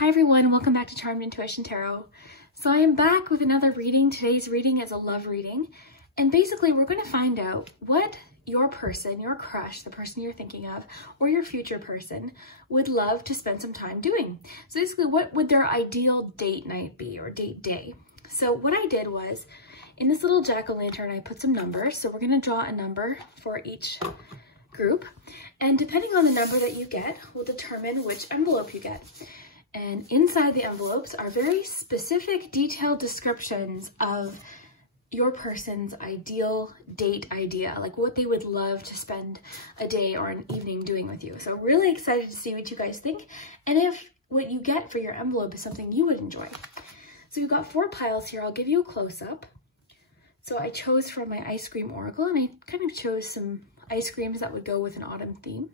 Hi everyone, welcome back to Charmed Intuition Tarot. So I am back with another reading. Today's reading is a love reading. And basically we're going to find out what your person, your crush, the person you're thinking of, or your future person would love to spend some time doing. So basically what would their ideal date night be, or date day? So what I did was, in this little jack-o'-lantern, I put some numbers. So we're going to draw a number for each group. And depending on the number that you get will determine which envelope you get. And inside the envelopes are very specific, detailed descriptions of your person's ideal date idea, like what they would love to spend a day or an evening doing with you. So really excited to see what you guys think, and if what you get for your envelope is something you would enjoy. So we've got 4 piles here. I'll give you a close-up. So I chose from my ice cream oracle, and I kind of chose some ice creams that would go with an autumn theme.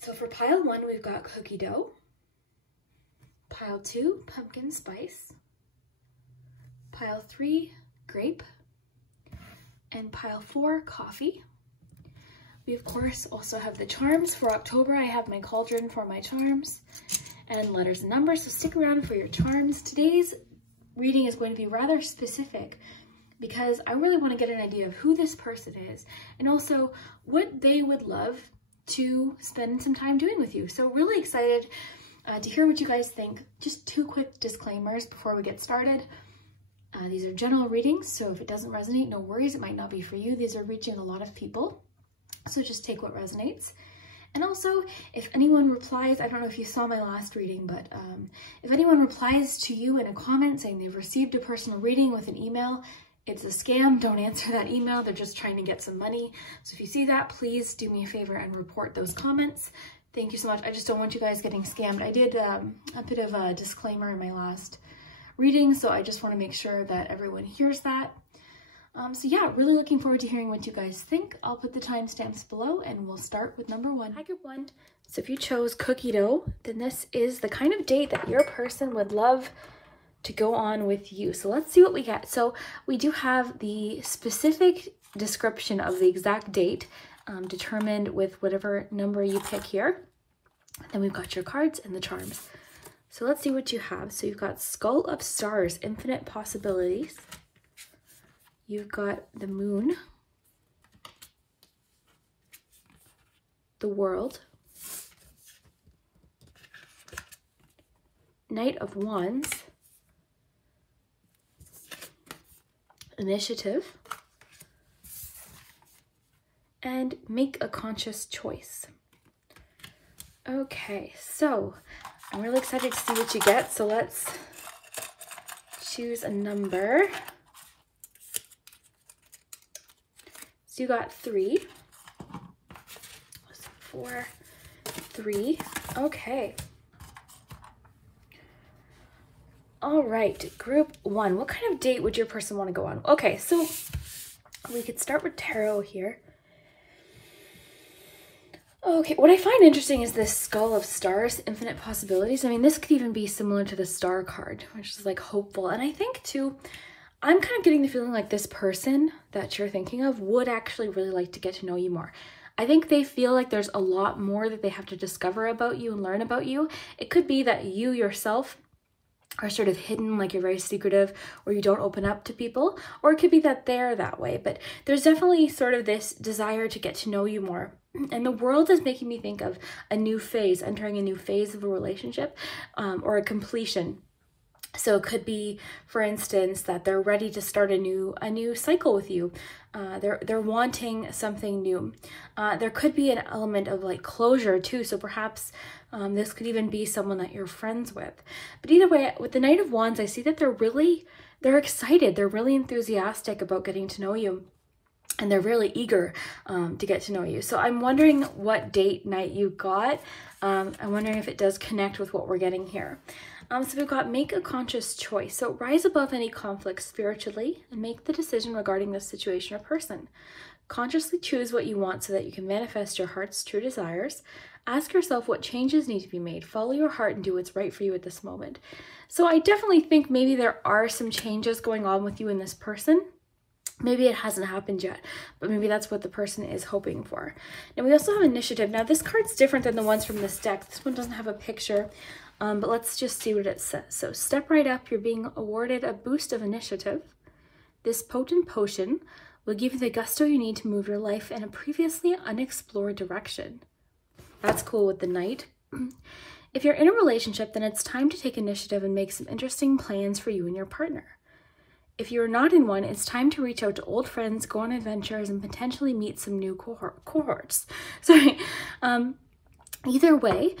So for pile 1, we've got cookie dough. Pile 2, pumpkin spice. Pile 3, grape. And pile 4, coffee. We of course also have the charms. For October, I have my cauldron for my charms and letters and numbers, so stick around for your charms. Today's reading is going to be rather specific because I really want to get an idea of who this person is and also what they would love to spend some time doing with you. So really excited to hear what you guys think. Just 2 quick disclaimers before we get started. These are general readings, so if it doesn't resonate, no worries, it might not be for you. These are reaching a lot of people, so just take what resonates. And also, if anyone replies, I don't know if you saw my last reading, but if anyone replies to you in a comment saying they've received a personal reading with an email, it's a scam. Don't answer that email. They're just trying to get some money. So if you see that, please do me a favor and report those comments. Thank you so much. I just don't want you guys getting scammed. I did a bit of a disclaimer in my last reading, so I just want to make sure that everyone hears that. So yeah, really looking forward to hearing what you guys think. I'll put the timestamps below and we'll start with number 1. Hi, group 1. So if you chose cookie dough, then this is the kind of date that your person would love to go on with you. So let's see what we get. So we do have the specific description of the exact date determined with whatever number you pick here. Then we've got your cards and the charms. So let's see what you have. So you've got Skull of Stars, Infinite Possibilities. You've got the Moon, the World, Knight of Wands, Initiative, and Make a Conscious Choice. Okay, so I'm really excited to see what you get. So let's choose a number. So you got 3, 4, 3. Okay. All right, group 1. What kind of date would your person want to go on? Okay, so we could start with tarot here. Okay, what I find interesting is this Skull of Stars, Infinite Possibilities. I mean, this could even be similar to the Star card, which is like hopeful. And I think too, I'm kind of getting the feeling like this person that you're thinking of would actually really like to get to know you more. I think they feel like there's a lot more that they have to discover about you and learn about you. It could be that you yourself are sort of hidden, like you're very secretive, or you don't open up to people, or it could be that they're that way. But there's definitely sort of this desire to get to know you more. And the World is making me think of a new phase, entering a new phase of a relationship, or a completion. So it could be, for instance, that they're ready to start a new cycle with you. They're wanting something new. There could be an element of like closure too. So perhaps this could even be someone that you're friends with. But either way, with the Knight of Wands, I see that they're excited. They're really enthusiastic about getting to know you. And they're really eager to get to know you. So I'm wondering what date night you got. I'm wondering if it does connect with what we're getting here. So we've got Make a Conscious Choice. So rise above any conflict spiritually and make the decision regarding this situation or person. Consciously choose what you want so that you can manifest your heart's true desires. Ask yourself what changes need to be made. Follow your heart and do what's right for you at this moment. So I definitely think maybe there are some changes going on with you and this person. Maybe it hasn't happened yet, but maybe that's what the person is hoping for. Now we also have initiative. Now this card's different than the ones from this deck. This one doesn't have a picture But let's just see what it says. So step right up, you're being awarded a boost of initiative. This potent potion will give you the gusto you need to move your life in a previously unexplored direction. That's cool with the Knight. If you're in a relationship, then it's time to take initiative and make some interesting plans for you and your partner. If you're not in one, it's time to reach out to old friends, go on adventures, and potentially meet some new cohorts. Sorry. Either way,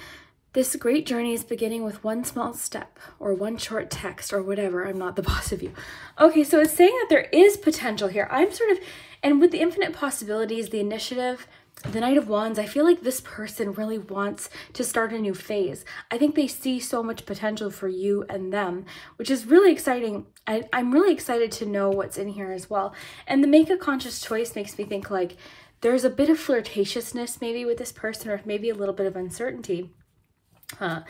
this great journey is beginning with one small step or one short text or whatever. I'm not the boss of you. Okay, so it's saying that there is potential here. And with the infinite possibilities, the initiative, the Knight of Wands, I feel like this person really wants to start a new phase. I think they see so much potential for you and them, which is really exciting. I'm really excited to know what's in here as well. And the make a conscious choice makes me think like there's a bit of flirtatiousness maybe with this person, or maybe a little bit of uncertainty. And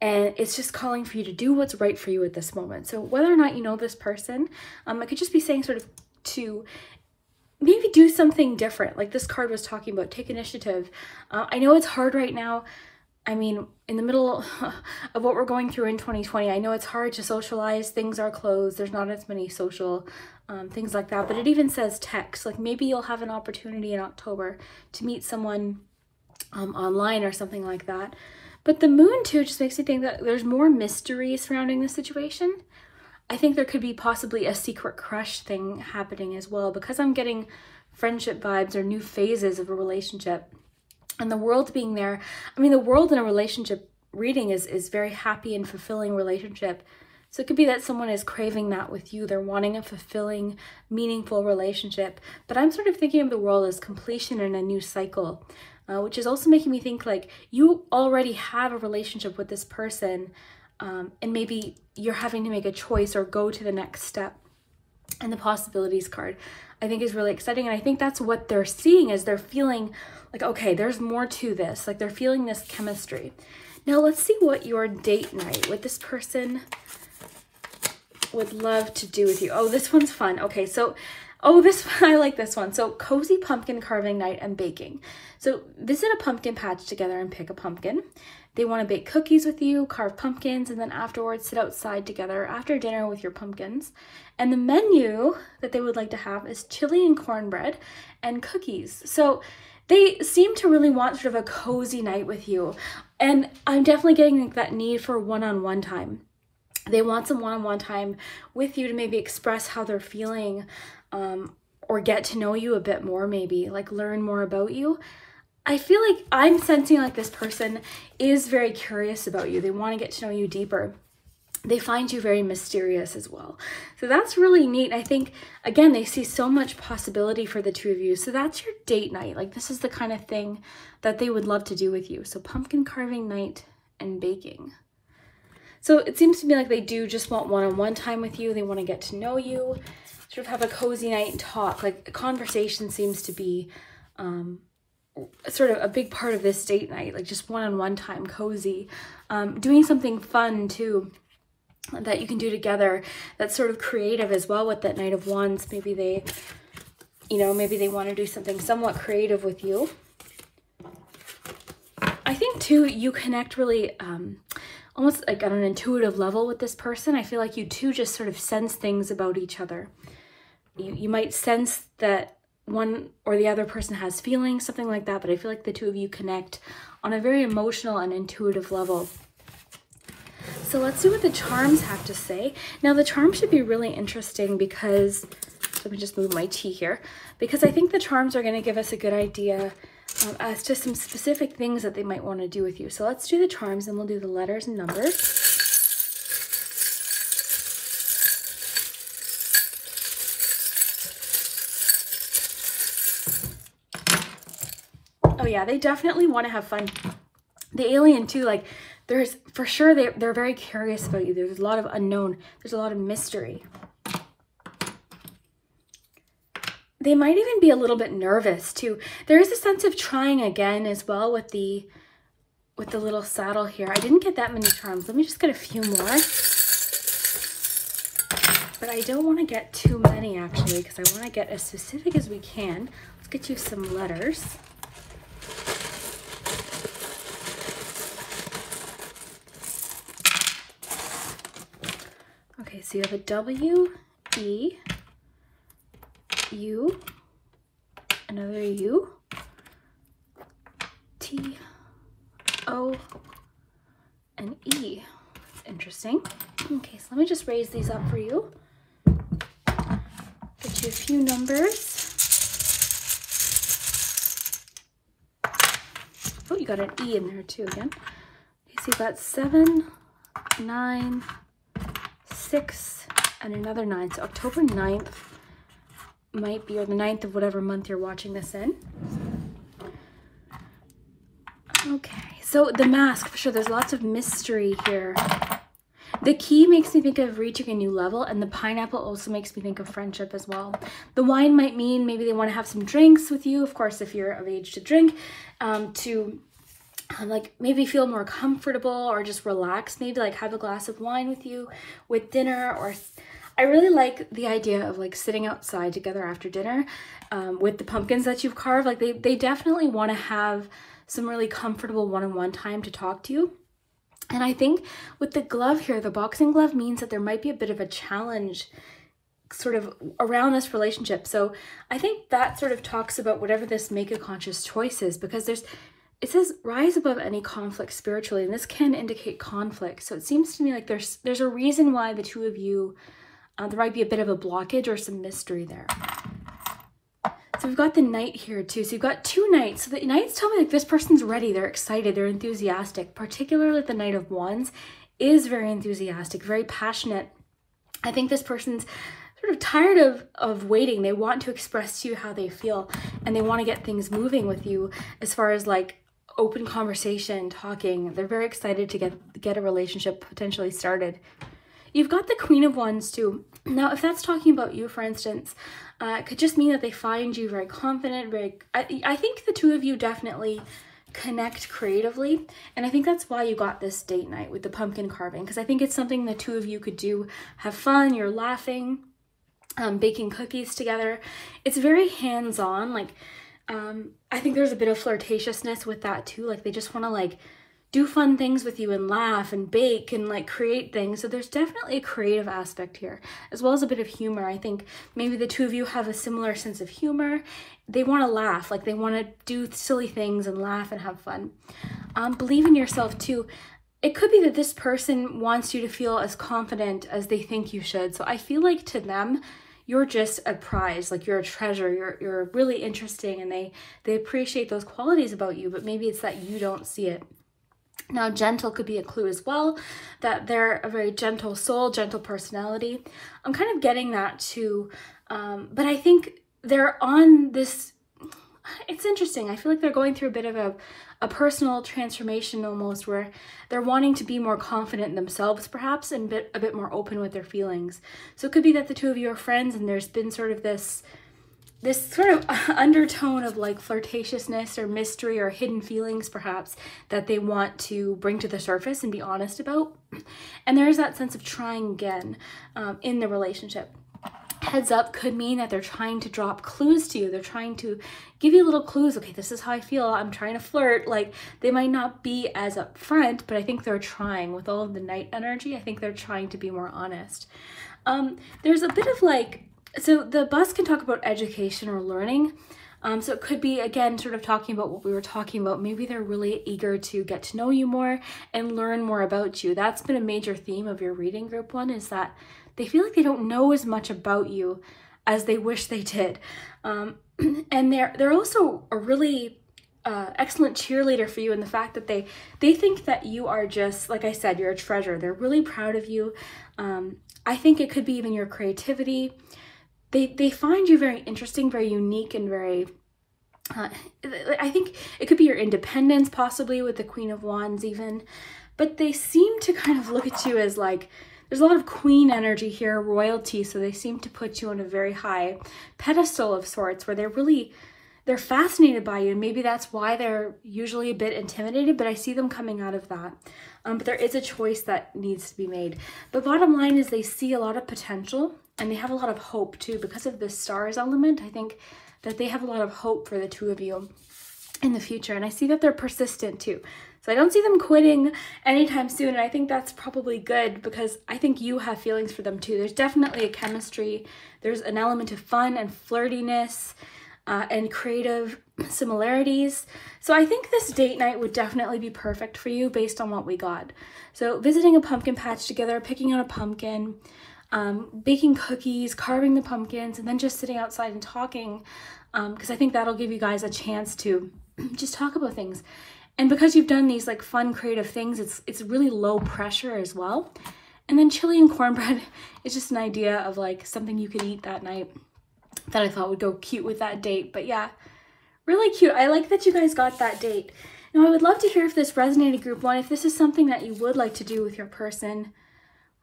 it's just calling for you to do what's right for you at this moment. So whether or not you know this person, I could just be saying sort of to maybe do something different. Like this card was talking about, take initiative. I know it's hard right now. I mean, in the middle of what we're going through in 2020, I know it's hard to socialize. Things are closed. There's not as many social things like that. But it even says text. Like maybe you'll have an opportunity in October to meet someone online or something like that. But the moon too just makes me think that there's more mystery surrounding the situation. I think there could be possibly a secret crush thing happening as well, because I'm getting friendship vibes or new phases of a relationship. And the world being there, I mean, the world in a relationship reading is very happy and fulfilling relationship. So it could be that someone is craving that with you. They're wanting a fulfilling, meaningful relationship. But I'm sort of thinking of the world as completion and a new cycle, which is also making me think like you already have a relationship with this person, and maybe you're having to make a choice or go to the next step. And the possibilities card, I think, is really exciting. And I think that's what they're seeing, is they're feeling like, okay, there's more to this. Like they're feeling this chemistry. Now let's see what your date night with this person would love to do with you. Oh, this one's fun. Okay, so, I like this one. So cozy pumpkin carving night and baking. So visit a pumpkin patch together and pick a pumpkin. They want to bake cookies with you, carve pumpkins, and then afterwards sit outside together after dinner with your pumpkins. And the menu that they would like to have is chili and cornbread and cookies. So they seem to really want sort of a cozy night with you. And I'm definitely getting like that need for one-on-one time. They want some one-on-one time with you to maybe express how they're feeling, or get to know you a bit more, maybe like learn more about you. I feel like I'm sensing like this person is very curious about you. They want to get to know you deeper. They find you very mysterious as well. So that's really neat. I think, again, they see so much possibility for the two of you. So that's your date night. Like this is the kind of thing that they would love to do with you. So pumpkin carving night and baking. So it seems to me like they do just want one-on-one time with you. They want to get to know you, sort of have a cozy night and talk. Like conversation seems to be sort of a big part of this date night, like just one-on-one time, cozy. Doing something fun too that you can do together that's sort of creative as well with that Knight of Wands. Maybe they, maybe they want to do something somewhat creative with you. I think too, you connect really almost like on an intuitive level with this person. I feel like you two just sort of sense things about each other. You might sense that one or the other person has feelings, something like that, but I feel like the two of you connect on a very emotional and intuitive level. So let's see what the charms have to say. Now the charms should be really interesting because, let me just move my tea here, because I think the charms are going to give us a good idea as to some specific things that they might want to do with you. So let's do the charms and we'll do the letters and numbers. Oh yeah, they definitely want to have fun. The alien too, like there's for sure they're very curious about you. There's a lot of unknown. There's a lot of mystery. They might even be a little bit nervous too. There is a sense of trying again as well with the little saddle here. I didn't get that many charms. Let me just get a few more. But I don't want to get too many actually, because I want to get as specific as we can. Let's get you some letters. Okay, so you have a W, E, U, another U, T, O, and E. That's interesting. Okay, so let me just raise these up for you. Get you a few numbers. Oh, you got an E in there too again. Okay, so you've got 7, 9, 6, and another 9. So October 9th might be, or the 9th of whatever month you're watching this in. Okay, so the mask, for sure, there's lots of mystery here. The key makes me think of reaching a new level, and the pineapple also makes me think of friendship as well. The wine might mean maybe they want to have some drinks with you, of course, if you're of age to drink, to like maybe feel more comfortable or just relax, maybe like have a glass of wine with you with dinner. Or I really like the idea of like sitting outside together after dinner with the pumpkins that you've carved. Like they definitely want to have some really comfortable one-on-one time to talk to you. And I think with the glove here, the boxing glove means that there might be a bit of a challenge sort of around this relationship. So I think that sort of talks about whatever this make a conscious choice is, because it says rise above any conflict spiritually, and this can indicate conflict. So it seems to me like there's a reason why the two of you, there might be a bit of a blockage or some mystery there. So we've got the Knight here too. So you've got 2 Knights. So the Knights tell me like this person's ready, they're excited, they're enthusiastic. Particularly the Knight of Wands is very enthusiastic, very passionate. I think this person's sort of tired of waiting. They want to express to you how they feel, and they want to get things moving with you as far as like open conversation, talking. They're very excited to get a relationship potentially started. You've got the Queen of Wands too. Now, if that's talking about you, for instance, it could just mean that they find you very confident, I think the two of you definitely connect creatively. And I think that's why you got this date night with the pumpkin carving, because I think it's something the two of you could do, have fun, you're laughing, baking cookies together. It's very hands-on. Like, I think there's a bit of flirtatiousness with that too. Like they just want to like do fun things with you and laugh and bake and like create things. So there's definitely a creative aspect here, as well as a bit of humor. I think maybe the two of you have a similar sense of humor. They want to laugh, like they want to do silly things and laugh and have fun. Believe in yourself too. It could be that this person wants you to feel as confident as they think you should. So I feel like to them, you're just a prize, like you're a treasure, you're really interesting, and they appreciate those qualities about you, but maybe it's that you don't see it. Now, gentle could be a clue as well, that they're a very gentle soul, gentle personality. I'm kind of getting that too, but I think they're on this, it's interesting. I feel like they're going through a bit of a personal transformation almost, where they're wanting to be more confident in themselves perhaps, and a bit more open with their feelings. So it could be that the two of you are friends, and there's been sort of this sort of undertone of like flirtatiousness or mystery or hidden feelings perhaps that they want to bring to the surface and be honest about. And there's that sense of trying again in the relationship. Heads up could mean that they're trying to drop clues to you. They're trying to give you little clues. Okay, this is how I feel. I'm trying to flirt. Like they might not be as upfront, but I think they're trying with all of the Knight energy. I think they're trying to be more honest. There's a bit of like, so the bus can talk about education or learning. So it could be, again, sort of talking about what we were talking about. Maybe they're really eager to get to know you more and learn more about you. That's been a major theme of your reading, group 1, is that they feel like they don't know as much about you as they wish they did. And they're also a really excellent cheerleader for you in the fact that they think that you are just, like I said, you're a treasure. They're really proud of you. I think it could be even your creativity. They find you very interesting, very unique, and very, I think it could be your independence possibly with the Queen of Wands even, but they seem to kind of look at you as like, there's a lot of queen energy here, royalty, so they seem to put you on a very high pedestal of sorts where they're fascinated by you, and maybe that's why they're usually a bit intimidated, but I see them coming out of that. But there is a choice that needs to be made. But bottom line is they see a lot of potential, and they have a lot of hope too. Because of the stars element, I think that they have a lot of hope for the two of you in the future. And I see that they're persistent too. So I don't see them quitting anytime soon, and I think that's probably good because I think you have feelings for them too. There's definitely a chemistry. There's an element of fun and flirtiness and creative similarities. So I think this date night would definitely be perfect for you based on what we got. So visiting a pumpkin patch together, picking out a pumpkin, baking cookies, carving the pumpkins, and then just sitting outside and talking, because I think that'll give you guys a chance to just talk about things. And because you've done these like fun creative things, it's really low pressure as well. And then chili and cornbread is just an idea of like something you could eat that night that I thought would go cute with that date. But yeah, really cute. I like that you guys got that date. Now I would love to hear if this resonated, group 1, if this is something that you would like to do with your person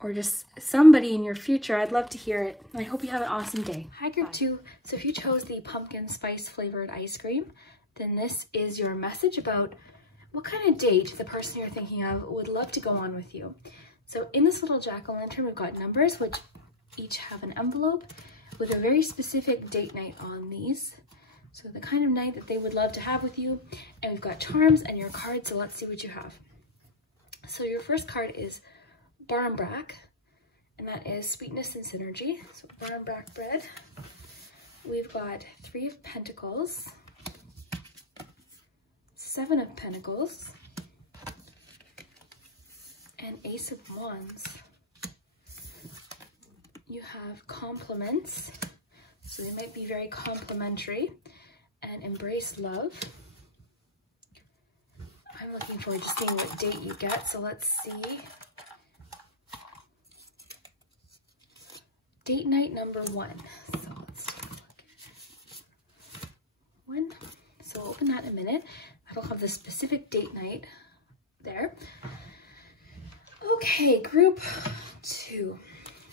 or just somebody in your future. I'd love to hear it. And I hope you have an awesome day. Hi group 2. So if you chose the pumpkin spice flavored ice cream, then this is your message about what kind of date the person you're thinking of would love to go on with you. So in this little jack-o'-lantern, we've got numbers, which each have an envelope with a very specific date night on these. So the kind of night that they would love to have with you. And we've got charms and your cards, so let's see what you have. So your first card is Barmbrack, and that is sweetness and synergy. So Barmbrack bread. We've got 3 of Pentacles, 7 of Pentacles, and Ace of Wands. You have compliments, so they might be very complimentary, and embrace love. I'm looking forward to seeing what date you get, so let's see. Date night number 1. So let's take a look here. 1. So we'll open that in a minute. That'll have the specific date night there. Okay, group 2.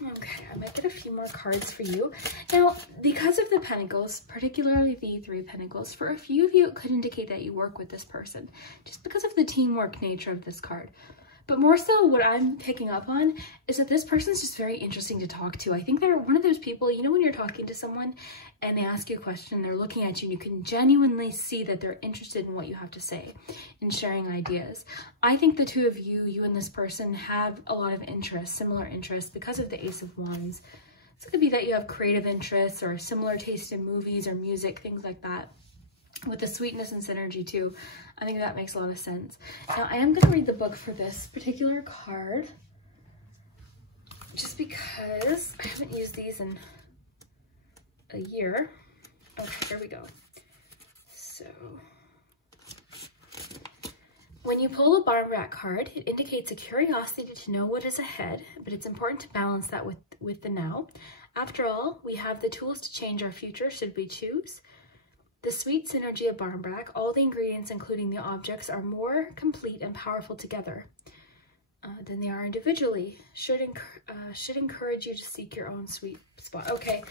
Okay, I might get a few more cards for you. Now, because of the Pentacles, particularly the 3 Pentacles, for a few of you, it could indicate that you work with this person, just because of the teamwork nature of this card. But more so, what I'm picking up on is that this person's just very interesting to talk to. I think they're one of those people, you know, when you're talking to someone and they ask you a question and they're looking at you and you can genuinely see that they're interested in what you have to say and sharing ideas. I think the two of you, you and this person, have a lot of interests, similar interests, because of the Ace of Wands. So it could be that you have creative interests or similar taste in movies or music, things like that. With the sweetness and synergy too. I think that makes a lot of sense. Now I am going to read the book for this particular card, just because I haven't used these in a year. Okay, here we go. So when you pull a Barmbrack card, it indicates a curiosity to know what is ahead, but it's important to balance that with the now. After all, we have the tools to change our future should we choose. The sweet synergy of Barmbrack, all the ingredients, including the objects, are more complete and powerful together than they are individually. Should encourage you to seek your own sweet spot. Okay,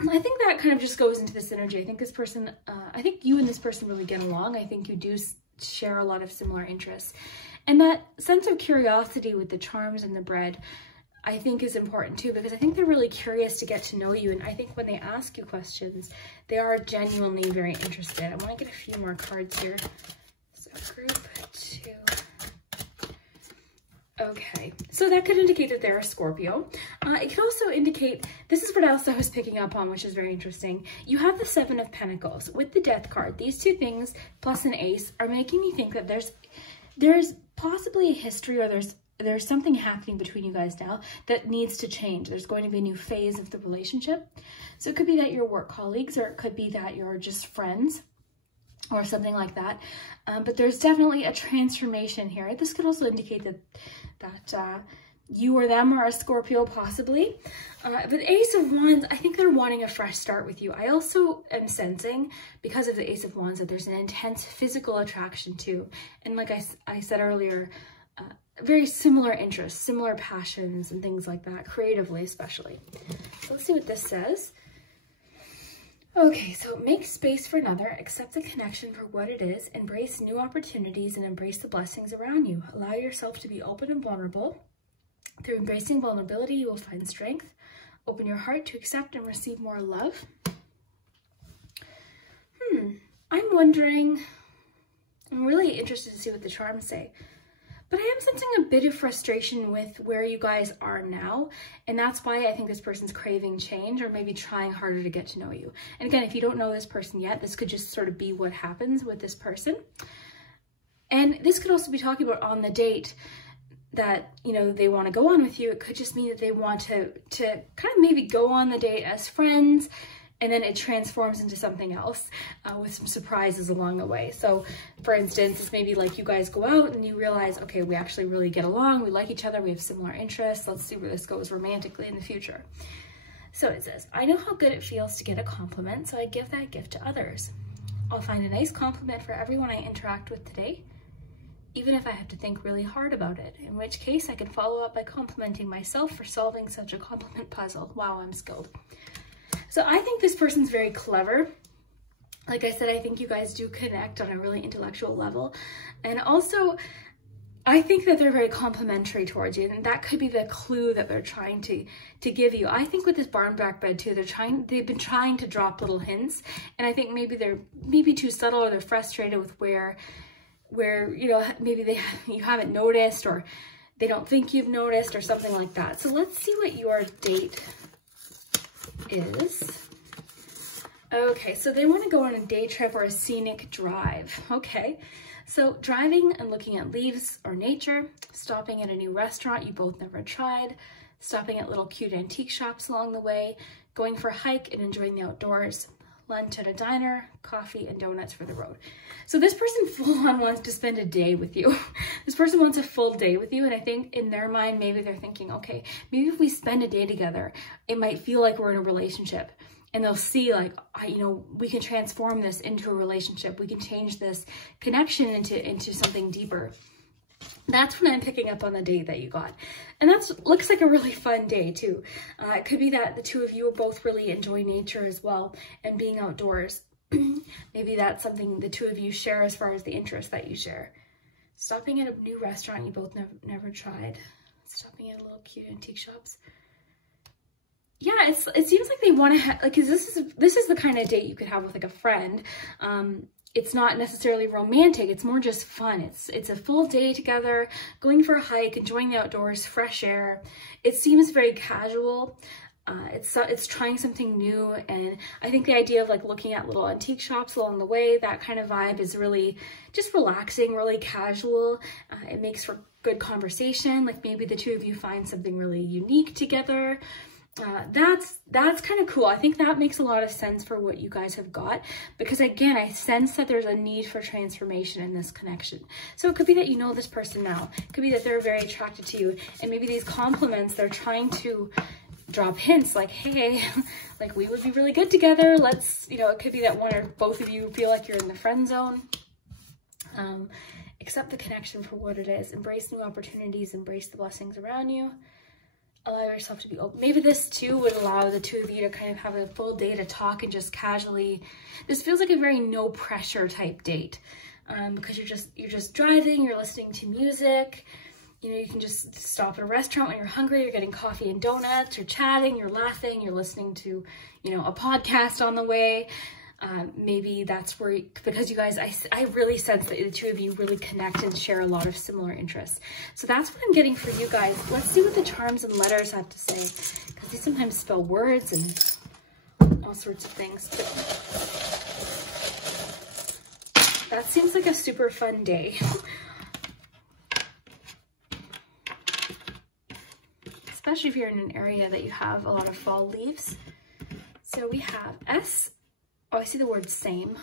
I think that kind of just goes into this energy. I think this person, I think you and this person really get along. I think you do share a lot of similar interests. And that sense of curiosity with the charms and the bread, I think is important too, because I think they're really curious to get to know you. And I think when they ask you questions, they are genuinely very interested. I want to get a few more cards here. So group 2. Okay, so that could indicate that they're a Scorpio. It could also indicate, this is what else I was picking up on, which is very interesting. You have the 7 of Pentacles with the Death card. These two things plus an Ace are making me think that there's possibly a history, or there's something happening between you guys now that needs to change. There's going to be a new phase of the relationship. So it could be that you're work colleagues, or it could be that you're just friends or something like that. But there's definitely a transformation here. This could also indicate that you or them are a Scorpio, possibly. But Ace of Wands, I think they're wanting a fresh start with you. I also am sensing, because of the Ace of Wands, that there's an intense physical attraction too. And like I said earlier, very similar interests, similar passions and things like that, creatively especially. So let's see what this says. Okay, so make space for another, accept the connection for what it is, embrace new opportunities, and embrace the blessings around you. Allow yourself to be open and vulnerable. Through embracing vulnerability, you will find strength. Open your heart to accept and receive more love. I'm wondering, I'm really interested to see what the charms say. But I am sensing a bit of frustration with where you guys are now. And that's why I think this person's craving change or maybe trying harder to get to know you. And again, if you don't know this person yet, this could just sort of be what happens with this person. And this could also be talking about on the date that, you know, they want to go on with you. It could just mean that they want to kind of maybe go on the date as friends, and then it transforms into something else with some surprises along the way. So for instance, it's maybe like you guys go out and you realize, okay, we actually really get along, we like each other, we have similar interests, let's see where this goes romantically in the future. So it says, I know how good it feels to get a compliment, so I give that gift to others. I'll find a nice compliment for everyone I interact with today, even if I have to think really hard about it, in which case I can follow up by complimenting myself for solving such a compliment puzzle. Wow, I'm skilled. So I think this person's very clever. Like I said, I think you guys do connect on a really intellectual level. And also, I think that they're very complimentary towards you, and that could be the clue that they're trying to give you. I think with this barn back bed too, they've been trying to drop little hints, and I think maybe they're too subtle, or they're frustrated with where you know, maybe you haven't noticed, or they don't think you've noticed, or something like that. So let's see what your date is. Okay, so they want to go on a day trip or a scenic drive. Okay, so driving and looking at leaves or nature, stopping at a new restaurant you both never tried, stopping at little cute antique shops along the way, going for a hike and enjoying the outdoors, lunch at a diner, coffee and donuts for the road. So this person full on wants to spend a day with you. This person wants a full day with you, and I think in their mind, maybe they're thinking, okay, maybe if we spend a day together, it might feel like we're in a relationship. And they'll see like, you know, we can transform this into a relationship. We can change this connection into something deeper. That's when I'm picking up on the date that you got. And that looks like a really fun day too. It could be that the two of you both really enjoy nature as well and being outdoors. Maybe that's something the two of you share as far as the interest that you share. Stopping at a new restaurant you both never tried. Stopping at little cute antique shops. Yeah, it seems like they want to have, like, cause this is the kind of date you could have with like a friend. It's not necessarily romantic, it's more just fun. It's a full day together, going for a hike, enjoying the outdoors, fresh air. It seems very casual. It's trying something new, and I think the idea of like looking at little antique shops along the way, that kind of vibe is really just relaxing, really casual. It makes for good conversation. Like maybe the two of you find something really unique together. That's kind of cool. I think that makes a lot of sense for what you guys have got, because again, I sense that there's a need for transformation in this connection. So it could be that you know this person now. It could be that they're very attracted to you, and maybe these compliments, they're trying to drop hints like, hey, like we would be really good together. Let's, you know, it could be that one or both of you feel like you're in the friend zone. Accept the connection for what it is. Embrace new opportunities, embrace the blessings around you. Allow yourself to be open. Maybe this too would allow the two of you to kind of have a full day to talk and just casually. This feels like a very no pressure type date, because you're just driving, you're listening to music. You know, you can just stop at a restaurant when you're hungry, you're getting coffee and donuts, you're chatting, you're laughing, you're listening to, you know, a podcast on the way. Maybe that's where, because you guys, I really sense that the two of you really connect and share a lot of similar interests. So that's what I'm getting for you guys. Let's see what the charms and letters have to say, because they sometimes spell words and all sorts of things. But that seems like a super fun day. Especially if you're in an area that you have a lot of fall leaves. So we have S. Oh, I see the word same.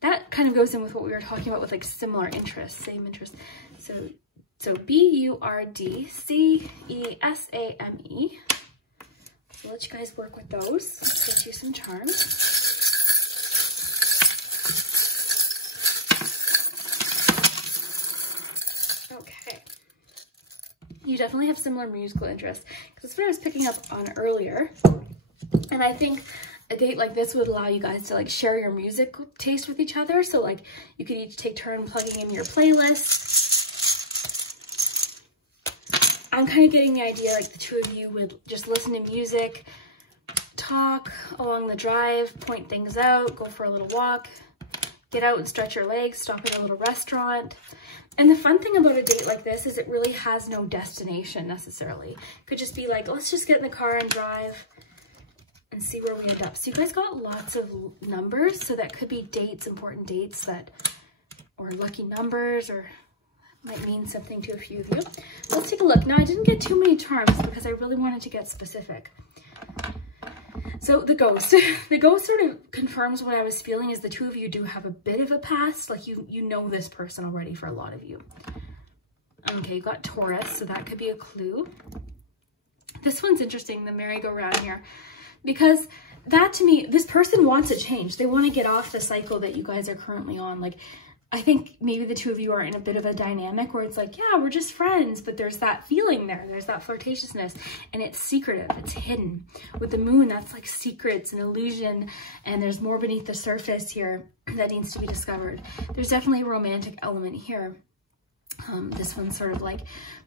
That kind of goes in with what we were talking about with like similar interests, same interests. So B-U-R-D-C-E-S-A-M-E. So I'll let you guys work with those. Let's get you some charms. Okay. You definitely have similar musical interests, because that's what I was picking up on earlier. And I think a date like this would allow you guys to like share your music taste with each other. So like you could each take turn plugging in your playlist. I'm kind of getting the idea like the two of you would just listen to music, talk along the drive, point things out, go for a little walk, Get out and stretch your legs, stop at a little restaurant. And the fun thing about a date like this is it really has no destination necessarily. It could just be like, let's just get in the car and drive and see where we end up. So you guys got lots of numbers, so that could be dates, important dates that, or lucky numbers, or might mean something to a few of you. Let's take a look. Now I didn't get too many charms because I really wanted to get specific. So the ghost, the ghost sort of confirms what I was feeling is the two of you do have a bit of a past, like you know this person already for a lot of you. Okay, you got Taurus, so that could be a clue. This one's interesting, the merry-go-round here, because that to me, this person wants a change. They want to get off the cycle that you guys are currently on. Like, I think maybe the two of you are in a bit of a dynamic where it's like, yeah, we're just friends, but there's that feeling there. There's that flirtatiousness, and it's secretive. It's hidden. With the moon, that's like secrets and illusion, and there's more beneath the surface here that needs to be discovered. There's definitely a romantic element here. This one's sort of like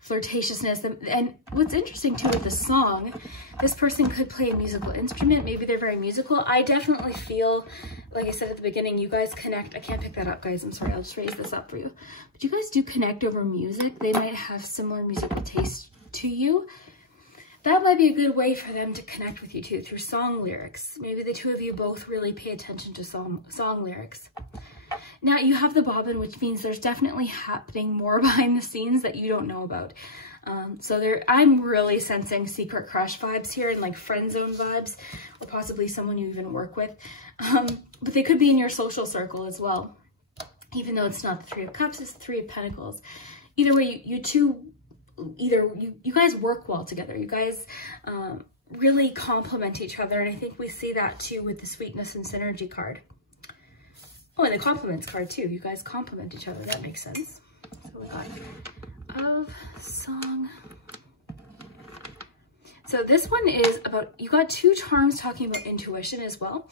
flirtatiousness. And what's interesting too with the song, this person could play a musical instrument. Maybe they're very musical. I definitely feel, like I said at the beginning, you guys connect. I can't pick that up, guys. I'm sorry. I'll just raise this up for you. But you guys do connect over music. They might have similar musical taste to you. That might be a good way for them to connect with you too, through song lyrics. Maybe the two of you both really pay attention to song lyrics. Now you have the bobbin, which means there's definitely happening more behind the scenes that you don't know about. So I'm really sensing secret crush vibes here and like friend zone vibes, or possibly someone you even work with. But they could be in your social circle as well. Even though it's not the Three of Cups, it's the Three of Pentacles. Either way, you guys work well together. You guys really complement each other. And I think we see that too with the Sweetness and Synergy card. Oh, and the compliments card too. You guys complement each other. That makes sense. So we got of song. So this one is about, you got two charms talking about intuition as well.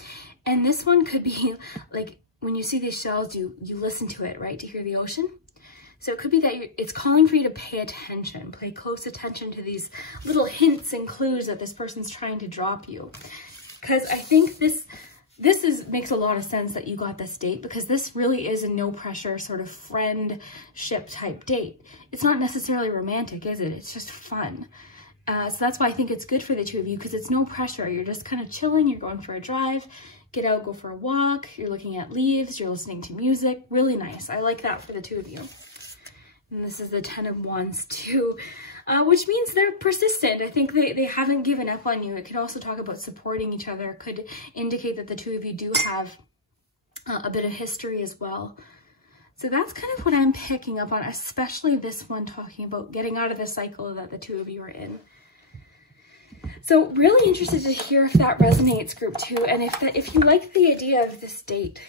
And this one could be like, when you see these shells, you listen to it, right? To hear the ocean. So it could be that it's calling for you to pay attention, pay close attention to these little hints and clues that this person's trying to drop you. Because I think this makes a lot of sense that you got this date, because this really is a no pressure sort of friendship type date. It's not necessarily romantic, is it? It's just fun. So that's why I think it's good for the two of you, because it's no pressure. You're just kind of chilling. You're going for a drive, get out, go for a walk. You're looking at leaves. You're listening to music. Really nice. I like that for the two of you. And this is the 10 of Wands too, which means they're persistent. I think they haven't given up on you. It could also talk about supporting each other. It could indicate that the two of you do have a bit of history as well. So that's kind of what I'm picking up on, especially this one talking about getting out of the cycle that the two of you are in. So really interested to hear if that resonates, group 2, and if you like the idea of this date,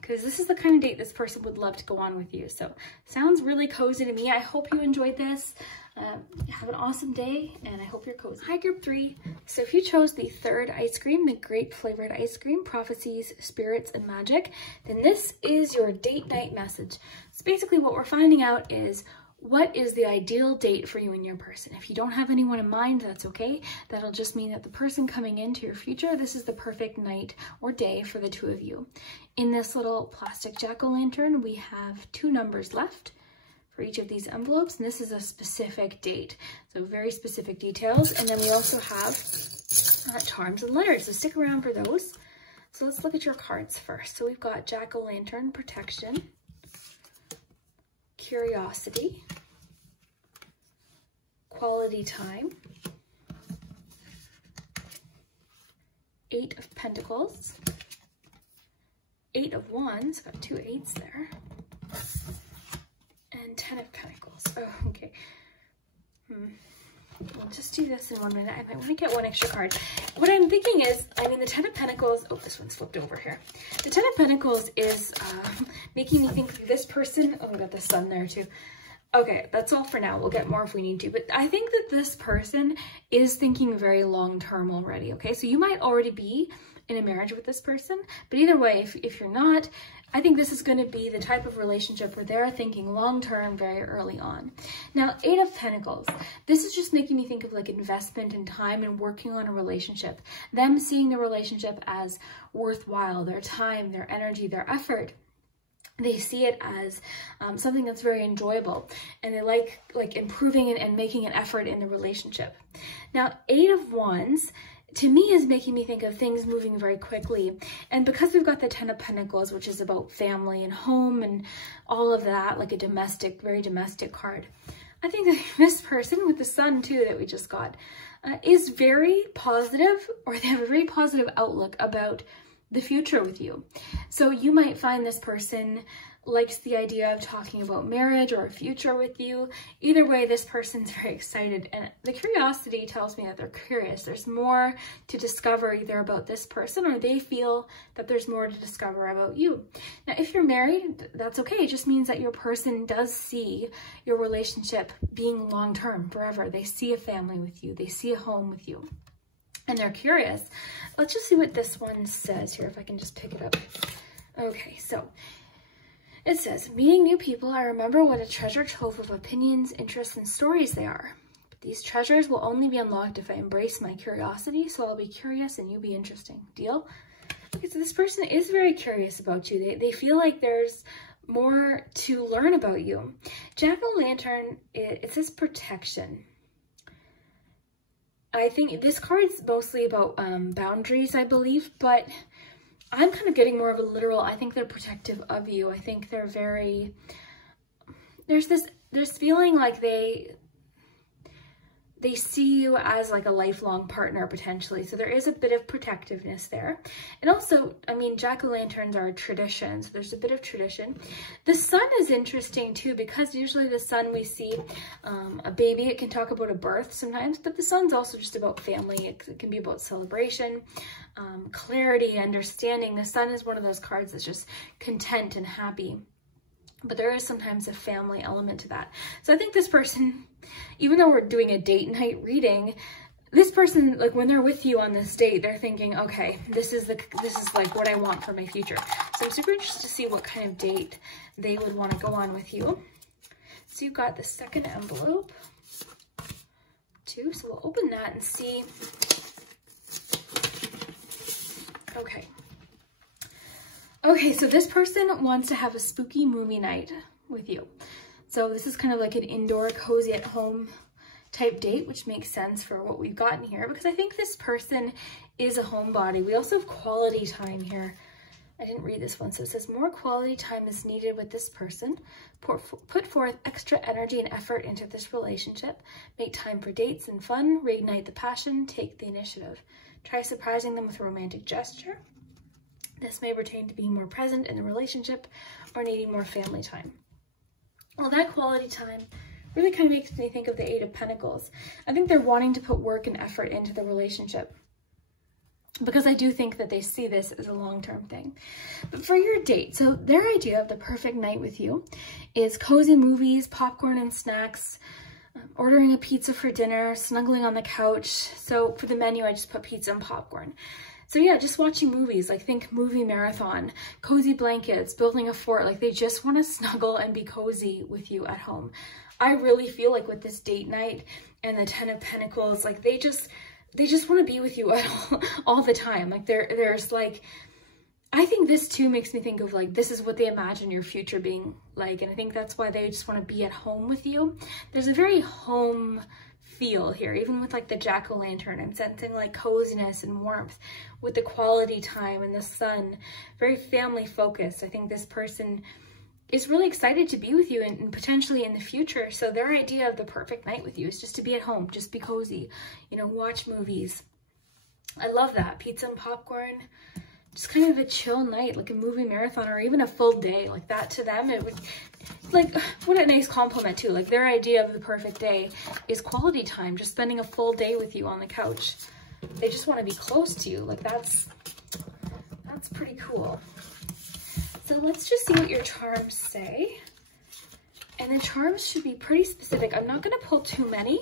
because this is the kind of date this person would love to go on with you. So sounds really cozy to me. I hope you enjoyed this. Have an awesome day, and I hope you're cozy. Hi, group 3. So if you chose the third ice cream, the grape flavored ice cream, prophecies, spirits, and magic, then this is your date night message. So basically what we're finding out is, what is the ideal date for you and your person? If you don't have anyone in mind, that's okay. That'll just mean that the person coming into your future, this is the perfect night or day for the two of you. In this little plastic jack-o'-lantern, we have 2 numbers left for each of these envelopes, and this is a specific date. So very specific details. And then we also have charms and letters, so stick around for those. So let's look at your cards first. So we've got jack-o'-lantern, protection, curiosity, quality time, 8 of Pentacles, 8 of Wands, got 2 8s there, and 10 of Pentacles. Oh, okay. We'll just do this in 1 minute. I might want to get 1 extra card. What I'm thinking is, I mean, the 10 of Pentacles, oh, this one's flipped over here. The 10 of Pentacles is making me think this person, oh, we got the sun there too. Okay, that's all for now. We'll get more if we need to. But I think that this person is thinking very long-term already, okay? So you might already be in a marriage with this person. But either way, if you're not, I think this is going to be the type of relationship where they're thinking long-term very early on. Now, 8 of Pentacles. This is just making me think of like investment in time and working on a relationship. Them seeing the relationship as worthwhile, their time, their energy, their effort. They see it as something that's very enjoyable, and they like improving and making an effort in the relationship. Now, 8 of Wands to me is making me think of things moving very quickly. And because we've got the 10 of Pentacles, which is about family and home and all of that, like a domestic, very domestic card, I think that this person with the Sun too that we just got is very positive, or they have a very positive outlook about the future with you. So you might find this person likes the idea of talking about marriage or a future with you. Either way, this person's very excited, and the curiosity tells me that they're curious. There's more to discover either about this person, or they feel that there's more to discover about you. Now, if you're married, that's okay. It just means that your person does see your relationship being long-term, forever. They see a family with you. They see a home with you, and they're curious. Let's just see what this one says here, if I can just pick it up. Okay, so it says, meeting new people, I remember what a treasure trove of opinions, interests, and stories they are. But these treasures will only be unlocked if I embrace my curiosity, so I'll be curious and you be interesting. Deal? Okay, so this person is very curious about you. They feel like there's more to learn about you. Jack-o'-lantern, it says protection. I think this card's mostly about boundaries, I believe, but I'm kind of getting more of a literal, I think they're protective of you. I think they're very, there's feeling like they see you as like a lifelong partner potentially. So there is a bit of protectiveness there. And also, I mean, jack-o'-lanterns are a tradition, so there's a bit of tradition. The Sun is interesting too, because usually the Sun we see a baby. It can talk about a birth sometimes, but the Sun's also just about family. It can be about celebration, clarity, understanding. The Sun is one of those cards that's just content and happy. But there is sometimes a family element to that. So I think this person, even though we're doing a date night reading, this person, like when they're with you on this date, they're thinking, okay, this is like what I want for my future. So I'm super interested to see what kind of date they would want to go on with you. So you've got the second envelope too. So we'll open that and see. Okay. Okay, so this person wants to have a spooky movie night with you. So this is kind of like an indoor, cozy at home type date, which makes sense for what we've gotten here, because I think this person is a homebody. We also have quality time here. I didn't read this one, so it says more quality time is needed with this person. Put forth extra energy and effort into this relationship. Make time for dates and fun. Reignite the passion. Take the initiative. Try surprising them with a romantic gesture. This may pertain to being more present in the relationship or needing more family time. Well, that quality time really kind of makes me think of the 8 of Pentacles. I think they're wanting to put work and effort into the relationship, because I do think that they see this as a long-term thing. But for your date, so their idea of the perfect night with you is cozy movies, popcorn and snacks, ordering a pizza for dinner, snuggling on the couch. So for the menu, I just put pizza and popcorn. So yeah, just watching movies, like think movie marathon, cozy blankets, building a fort. Like they just want to snuggle and be cozy with you at home. I really feel like with this date night and the 10 of Pentacles, like they just want to be with you all the time. Like there's like, I think this too makes me think of like, this is what they imagine your future being like. And I think that's why they just want to be at home with you. There's a very home feel here, even with like the jack-o'-lantern. I'm sensing like coziness and warmth with the quality time and the sun, very family focused. I think this person is really excited to be with you and potentially in the future. So their idea of the perfect night with you is just to be at home, just be cozy, you know, watch movies. I love that. Pizza and popcorn, just kind of a chill night, like a movie marathon or even a full day. Like that to them, it would, like, what a nice compliment too. Like their idea of the perfect day is quality time, just spending a full day with you on the couch. They just want to be close to you. Like that's pretty cool. So let's just see what your charms say. And the charms should be pretty specific. I'm not going to pull too many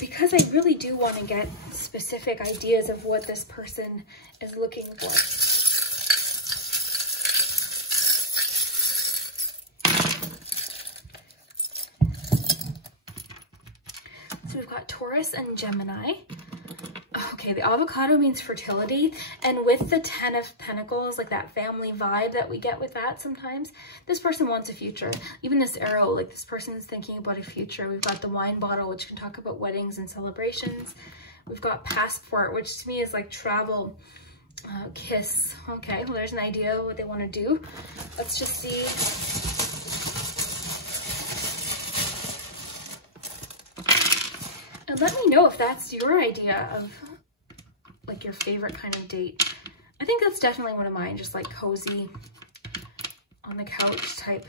because I really do want to get specific ideas of what this person is looking for. So we've got Taurus and Gemini. Okay, the avocado means fertility, and with the 10 of Pentacles, like that family vibe that we get with that sometimes, this person wants a future. Even this arrow, like this person is thinking about a future. We've got the wine bottle, which can talk about weddings and celebrations. We've got passport, which to me is like travel. Kiss. Okay, well, there's an idea of what they want to do. Let's just see. And let me know if that's your idea of like your favorite kind of date. I think that's definitely one of mine, just like cozy on the couch type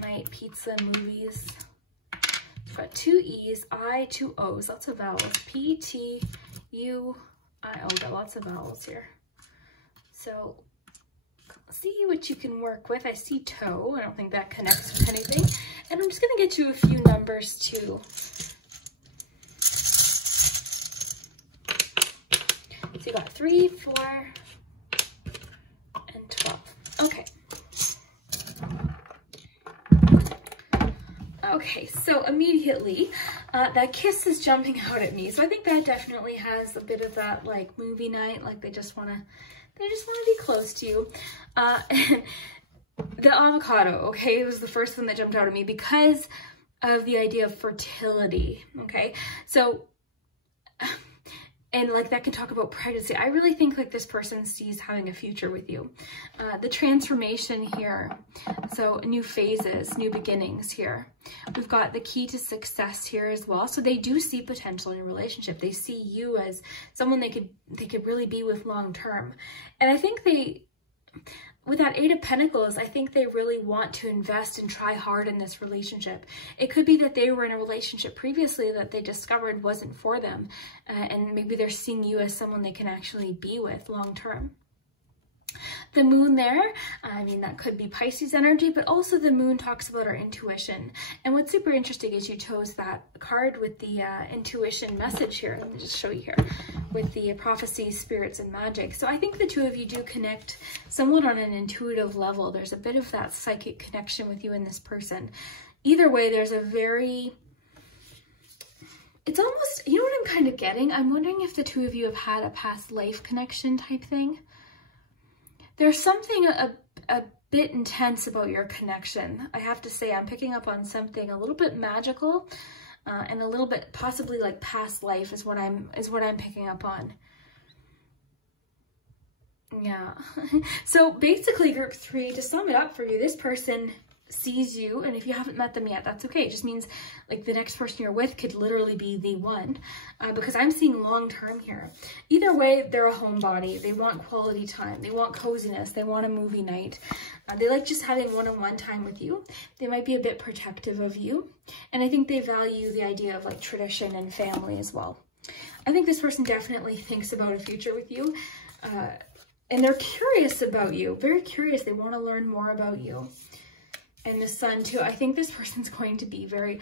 night, pizza, movies. We've got 2 E's, I, 2 O's, lots of vowels. P, T, U, I, O, got lots of vowels here. So see what you can work with. I see toe. I don't think that connects with anything. And I'm just going to get you a few numbers too. So you got 3, 4, and 12. Okay. Okay, so immediately that kiss is jumping out at me. So I think that definitely has a bit of that like movie night, like they just want to be close to you. The avocado, okay, it was the first one that jumped out at me because of the idea of fertility, okay? So, and like that can talk about pregnancy. I really think like this person sees having a future with you. The transformation here, so new phases, new beginnings here. We've got the key to success here as well. So they do see potential in a relationship. They see you as someone they could really be with long term. And I think with that 8 of Pentacles, I think they really want to invest and try hard in this relationship. It could be that they were in a relationship previously that they discovered wasn't for them. And maybe they're seeing you as someone they can actually be with long term. The moon there, I mean, that could be Pisces energy, but also the moon talks about our intuition. And what's super interesting is you chose that card with the intuition message here. Let me just show you here with the prophecy, spirits, and magic. So I think the two of you do connect somewhat on an intuitive level. There's a bit of that psychic connection with you and this person. Either way, there's a very... It's almost, you know what I'm kind of getting? I'm wondering if the two of you have had a past life connection type thing. There's something a bit intense about your connection. I have to say, I'm picking up on something a little bit magical and a little bit possibly like past life is what I'm picking up on. Yeah. So basically, group 3, to sum it up for you, this person sees you, and if you haven't met them yet, that's okay. It just means like the next person you're with could literally be the one, because I'm seeing long term here. Either way, they're a homebody. They want quality time. They want coziness. They want a movie night. They like just having one-on-one time with you. They might be a bit protective of you, and I think they value the idea of like tradition and family as well. I think this person definitely thinks about a future with you, and they're curious about you. Very curious. They want to learn more about you. And the sun too. I think this person's going to be very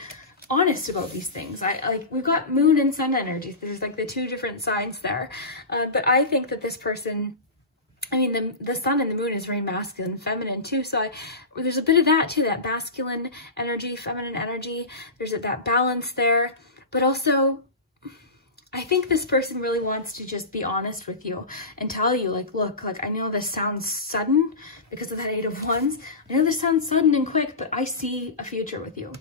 honest about these things. We've got moon and sun energies. There's like the 2 different sides there. But I think that this person, I mean, the sun and the moon is very masculine and feminine too. So there's a bit of that too, that masculine energy, feminine energy. There's that balance there. But also, I think this person really wants to just be honest with you and tell you, like, look, like, I know this sounds sudden because of that 8 of Wands. I know this sounds sudden and quick, but I see a future with you.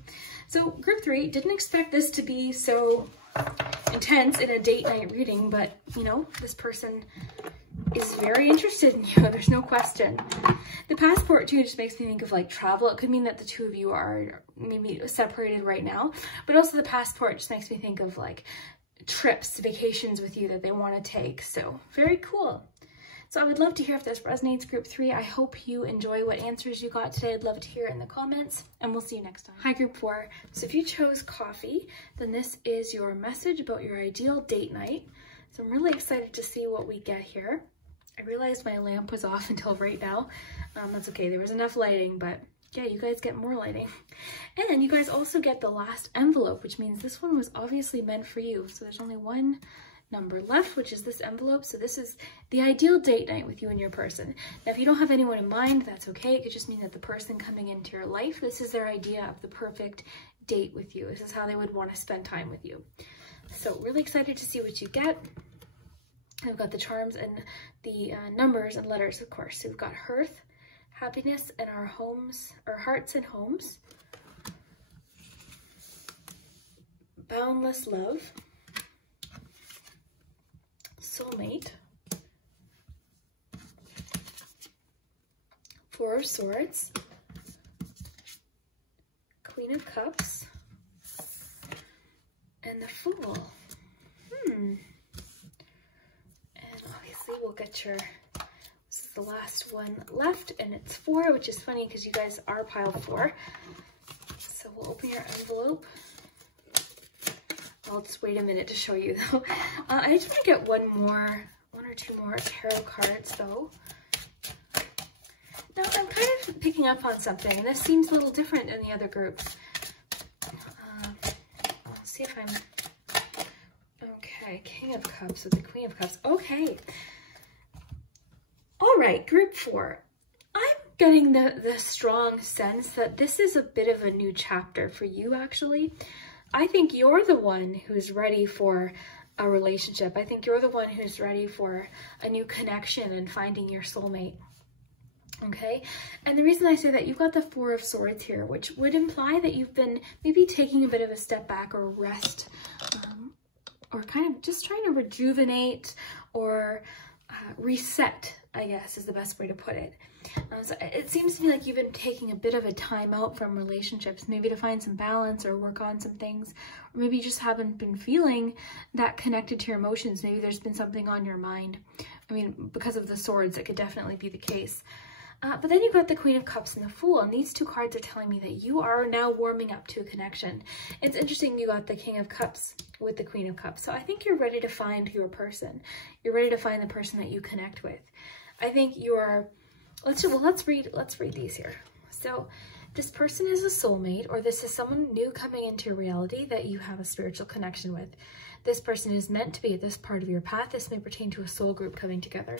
So group 3, didn't expect this to be so intense in a date night reading, but you know, this person is very interested in you. There's no question. The passport too just makes me think of like travel. It could mean that the two of you are maybe separated right now, but also the passport just makes me think of like trips, vacations with you that they want to take. So very cool. So I would love to hear if this resonates, group 3. I hope you enjoy what answers you got today. I'd love to hear it in the comments, and we'll see you next time. Hi, group 4. So if you chose coffee, then this is your message about your ideal date night. So I'm really excited to see what we get here. I realized my lamp was off until right now. That's okay. There was enough lighting, but yeah, you guys get more lighting. And you guys also get the last envelope, which means this one was obviously meant for you. So there's only one number left, which is this envelope. So this is the ideal date night with you and your person. Now, if you don't have anyone in mind, that's okay. It could just mean that the person coming into your life, this is their idea of the perfect date with you. This is how they would want to spend time with you. So really excited to see what you get. I've got the charms and the numbers and letters, of course. So we've got hearth, happiness, and our homes, or hearts and homes. Boundless love, soulmate, Four of Swords, Queen of Cups, and the Fool. And obviously we'll get your, this is the last one left, and it's 4, which is funny because you guys are pile 4. So we'll open your envelope. I'll just wait a minute to show you though. I just want to get one or two more tarot cards though. Now I'm kind of picking up on something, and this seems a little different in the other groups. I'll see if I'm, okay, King of Cups with the Queen of Cups. Okay. All right, group 4. I'm getting the strong sense that this is a bit of a new chapter for you actually. I think you're the one who's ready for a relationship. I think you're the one who's ready for a new connection and finding your soulmate. Okay, and the reason I say that, you've got the 4 of Swords here, which would imply that you've been maybe taking a bit of a step back or rest, or kind of just trying to rejuvenate or reset, I guess is the best way to put it. So it seems to me like you've been taking a bit of a time out from relationships, maybe to find some balance or work on some things, or maybe you just haven't been feeling that connected to your emotions. Maybe there's been something on your mind. I mean, because of the Swords, it could definitely be the case. But then you've got the Queen of Cups and the Fool, and these 2 cards are telling me that you are now warming up to a connection. It's interesting you got the King of Cups with the Queen of Cups. So I think you're ready to find your person. You're ready to find the person that you connect with. I think you're, let's read these here. So this person is a soulmate, or this is someone new coming into your reality that you have a spiritual connection with. This person is meant to be at this part of your path. This may pertain to a soul group coming together.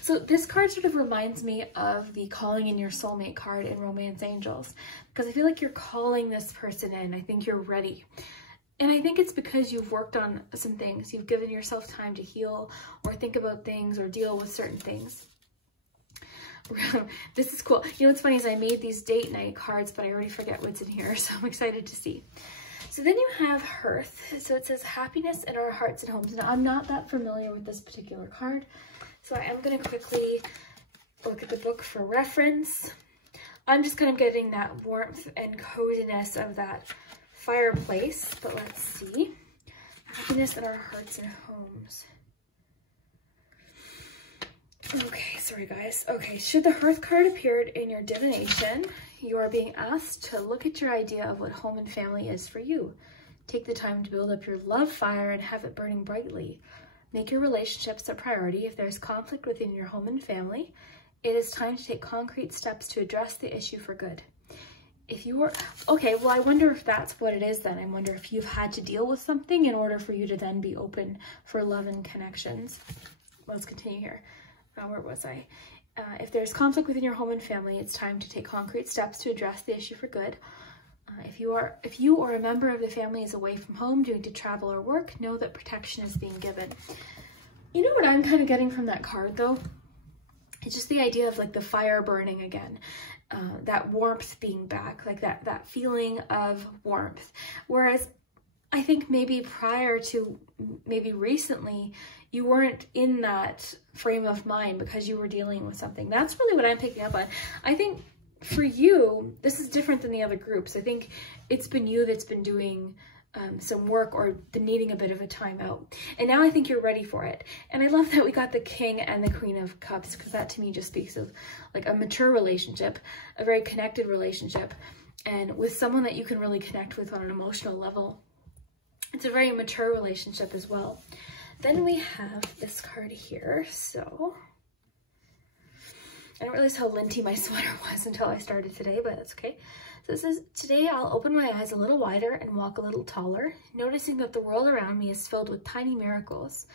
So this card sort of reminds me of the calling in your soulmate card in Romance Angels, because I feel like you're calling this person in. I think you're ready. And I think it's because you've worked on some things. You've given yourself time to heal or think about things or deal with certain things. This is cool. You know what's funny is I made these date night cards, but I already forget what's in here, so I'm excited to see. So then you have Hearth. So it says happiness in our hearts and homes. Now I'm not that familiar with this particular card, so I am going to quickly look at the book for reference. I'm just kind of getting that warmth and coziness of that fireplace, but let's see. Happiness in our hearts and homes. Okay, sorry guys. Okay, should the Hearth card appeared in your divination, you are being asked to look at your idea of what home and family is for you. Take the time to build up your love fire and have it burning brightly. Make your relationships a priority. If there's conflict within your home and family, it is time to take concrete steps to address the issue for good. If you were, okay, well, I wonder if that's what it is then. I wonder if you've had to deal with something in order for you to then be open for love and connections. Let's continue here. Where was I? If there's conflict within your home and family, it's time to take concrete steps to address the issue for good. If you or a member of the family is away from home due to travel or work, know that protection is being given. You know what I'm kind of getting from that card though? It's just the idea of like the fire burning again, that warmth being back, like that feeling of warmth. Whereas I think maybe prior to, maybe recently, you weren't in that frame of mind because you were dealing with something. That's really what I'm picking up on. I think for you, this is different than the other groups. I think it's been you that's been doing some work or been needing a bit of a time out. And now I think you're ready for it. And I love that we got the King and the Queen of Cups, because that to me just speaks of like a mature relationship, a very connected relationship, and with someone that you can really connect with on an emotional level. It's a very mature relationship as well. Then we have this card here. So I don't realize how linty my sweater was until I started today, but that's okay. So it says, today I'll open my eyes a little wider and walk a little taller, noticing that the world around me is filled with tiny miracles.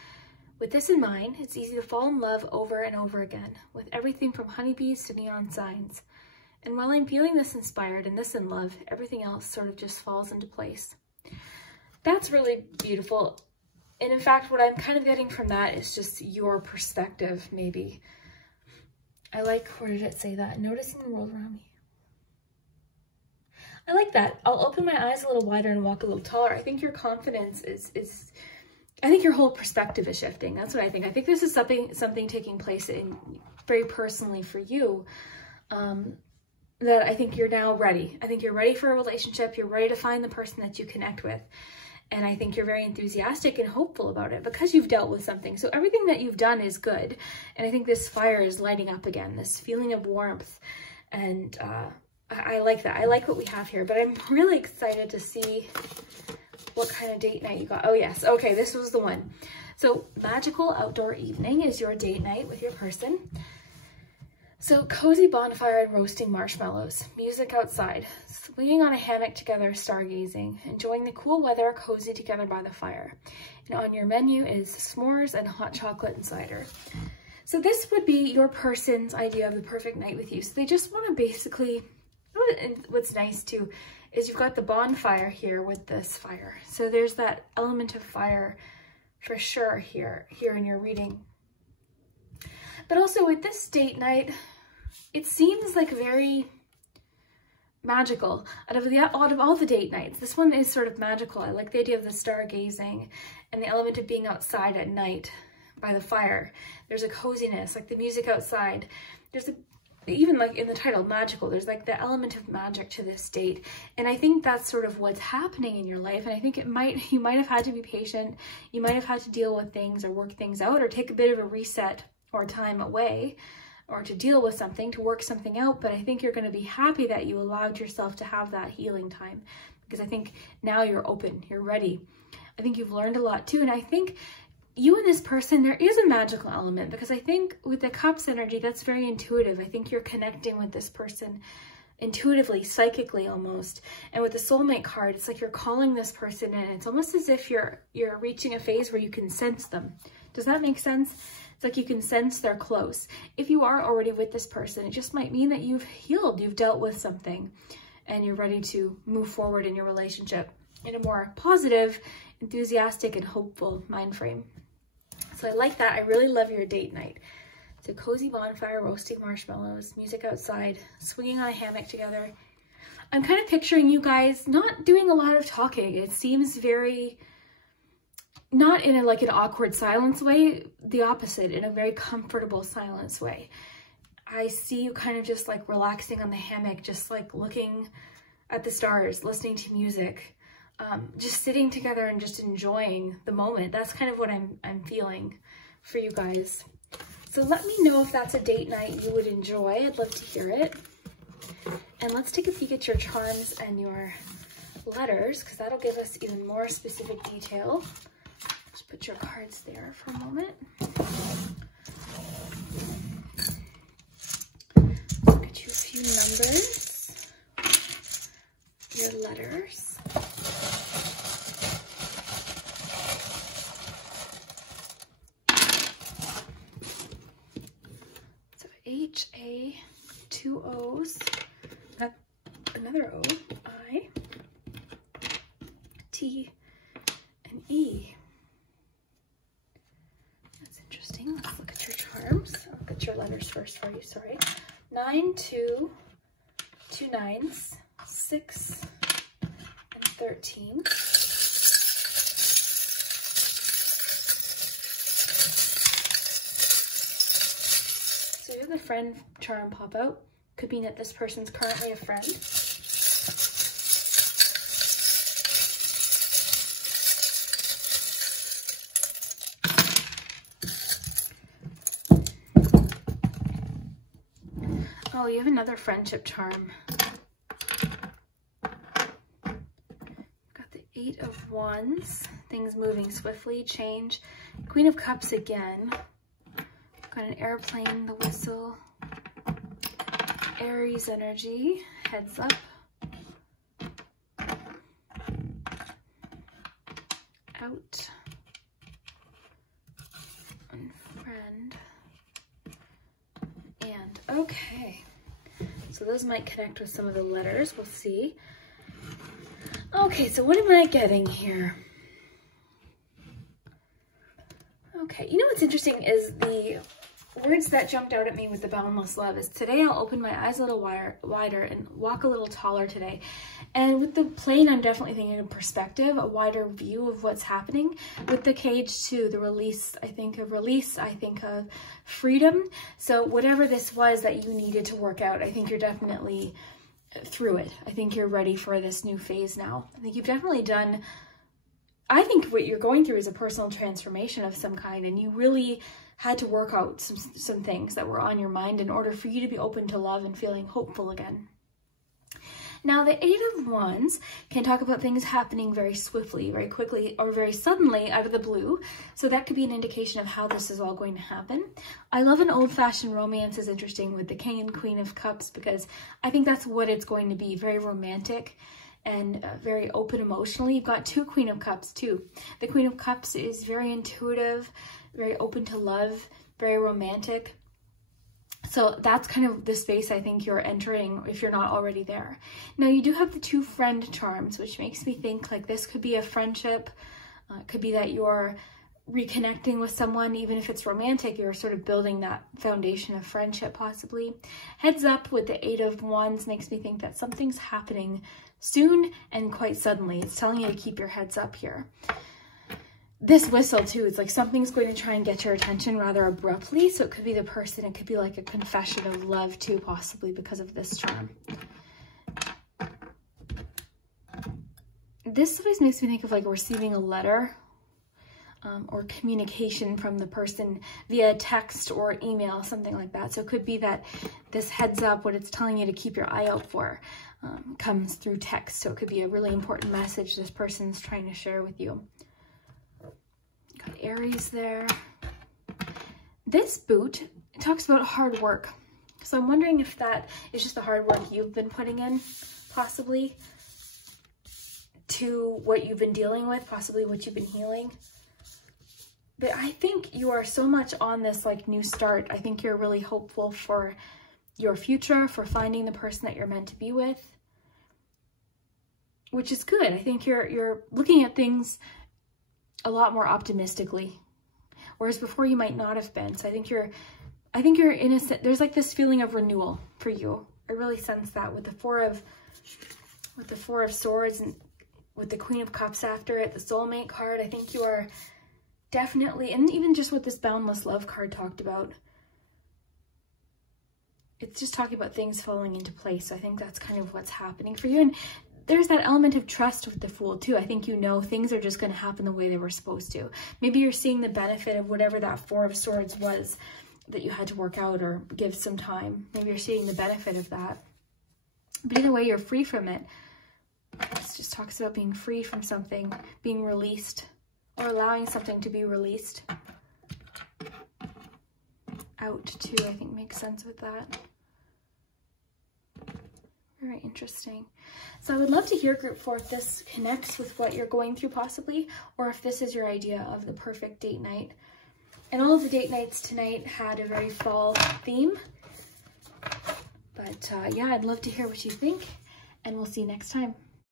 With this in mind, it's easy to fall in love over and over again, with everything from honeybees to neon signs. And while I'm feeling this inspired and this in love, everything else sort of just falls into place. That's really beautiful. And in fact, what I'm kind of getting from that is just your perspective, maybe. I like, where did it say that? Noticing the world around me. I like that. I'll open my eyes a little wider and walk a little taller. I think your confidence is I think your whole perspective is shifting. That's what I think. I think this is something taking place in very personally for you. That I think you're now ready. I think you're ready for a relationship. You're ready to find the person that you connect with. And I think you're very enthusiastic and hopeful about it because you've dealt with something. So everything that you've done is good. And I think this fire is lighting up again, this feeling of warmth. And I like that. I like what we have here. But I'm really excited to see what kind of date night you got. Oh, yes. Okay, this was the one. So magical outdoor evening is your date night with your person. So cozy bonfire and roasting marshmallows, music outside, swinging on a hammock together, stargazing, enjoying the cool weather, cozy together by the fire. And on your menu is s'mores and hot chocolate and cider. So this would be your person's idea of the perfect night with you. So they just want to basically, what's nice too, is you've got the bonfire here with this fire. So there's that element of fire for sure here in your reading. But also with this date night, it seems like very magical. Out of all the date nights, this one is sort of magical. I like the idea of the stargazing and the element of being outside at night by the fire. There's a coziness, like the music outside. There's even like in the title, magical, there's like the element of magic to this date. And I think that's sort of what's happening in your life. And I think you might have had to be patient. You might have had to deal with things or work things out or take a bit of a reset or time away or to deal with something, to work something out. But I think you're going to be happy that you allowed yourself to have that healing time, because I think now you're open, you're ready. I think you've learned a lot too. And I think you and this person, there is a magical element, because I think with the cups energy, that's very intuitive. I think you're connecting with this person intuitively, psychically almost. And with the soulmate card, it's like you're calling this person in. It's almost as if you're reaching a phase where you can sense them. Does that make sense? It's like you can sense they're close. If you are already with this person, it just might mean that you've healed, you've dealt with something, and you're ready to move forward in your relationship in a more positive, enthusiastic, and hopeful mind frame. So I like that. I really love your date night. It's a cozy bonfire, roasting marshmallows, music outside, swinging on a hammock together. I'm kind of picturing you guys not doing a lot of talking. It seems very, not in like an awkward silence way, the opposite, in a very comfortable silence way. I see you kind of just like relaxing on the hammock, just like looking at the stars, listening to music, just sitting together and just enjoying the moment. That's kind of what I'm feeling for you guys. So let me know if that's a date night you would enjoy. I'd love to hear it. And let's take a peek at your charms and your letters, because that'll give us even more specific detail. Just put your cards there for a moment. Look at you a few numbers, your letters. So H-A, 2 O's, another O, I, T, and E. That's interesting. Let's look at your charms. I'll look at your letters first for you, sorry. 9, 2, 2 9s, 6, and 13. So you have the friend charm pop out. Could mean that this person's currently a friend. Oh, you have another friendship charm. Got the 8 of Wands, things moving swiftly, change. Queen of Cups again. Got an airplane, the whistle. Aries energy, heads up. Out. And friend. And okay. So those might connect with some of the letters. We'll see. Okay, so what am I getting here? Okay, you know what's interesting is the words that jumped out at me with the boundless love is today I'll open my eyes a little wider and walk a little taller today. And with the plane, I'm definitely thinking of perspective, a wider view of what's happening. With the cage too, the release, I think of freedom. So whatever this was that you needed to work out, I think you're definitely through it. I think you're ready for this new phase now. I think you've definitely done, I think what you're going through is a personal transformation of some kind, and you really had to work out some things that were on your mind in order for you to be open to love and feeling hopeful again. Now, the Eight of Wands can talk about things happening very swiftly, very quickly, or very suddenly out of the blue. So that could be an indication of how this is all going to happen. I love an old-fashioned romance is interesting with the King and Queen of Cups, because I think that's what it's going to be, very romantic and very open emotionally. You've got two Queen of Cups too. The Queen of Cups is very intuitive, very open to love, very romantic. So that's kind of the space I think you're entering if you're not already there. Now you do have the two friend charms, which makes me think like this could be a friendship. It could be that you're reconnecting with someone, even if it's romantic, you're sort of building that foundation of friendship possibly. Heads up with the Eight of Wands makes me think that something's happening soon and quite suddenly. It's telling you to keep your heads up here. This whistle too, it's like something's going to try and get your attention rather abruptly. So it could be the person, it could be like a confession of love too, possibly because of this charm. This always makes me think of like receiving a letter or communication from the person via text or email, something like that. So it could be that this heads up, what it's telling you to keep your eye out for, comes through text. So it could be a really important message this person's trying to share with you. Got Aries there. This boot talks about hard work. So I'm wondering if that is just the hard work you've been putting in, possibly, to what you've been dealing with, possibly what you've been healing. But I think you are so much on this like new start. I think you're really hopeful for your future, for finding the person that you're meant to be with, which is good. I think you're looking at things a lot more optimistically, whereas before you might not have been. So I think you're innocent. There's like this feeling of renewal for you. I really sense that with the Four of Swords and with the Queen of Cups after it, the Soulmate card. I think you are definitely, and even just what this Boundless Love card talked about, it's just talking about things falling into place. So I think that's kind of what's happening for you. And there's that element of trust with the Fool too. I think you know things are just going to happen the way they were supposed to. Maybe you're seeing the benefit of whatever that Four of Swords was that you had to work out or give some time. Maybe you're seeing the benefit of that. But either way, you're free from it. This just talks about being free from something, being released, or allowing something to be released. Out too, I think makes sense with that. Very interesting. So I would love to hear group 4 if this connects with what you're going through possibly, or if this is your idea of the perfect date night. And all of the date nights tonight had a very fall theme. But yeah, I'd love to hear what you think, and we'll see you next time.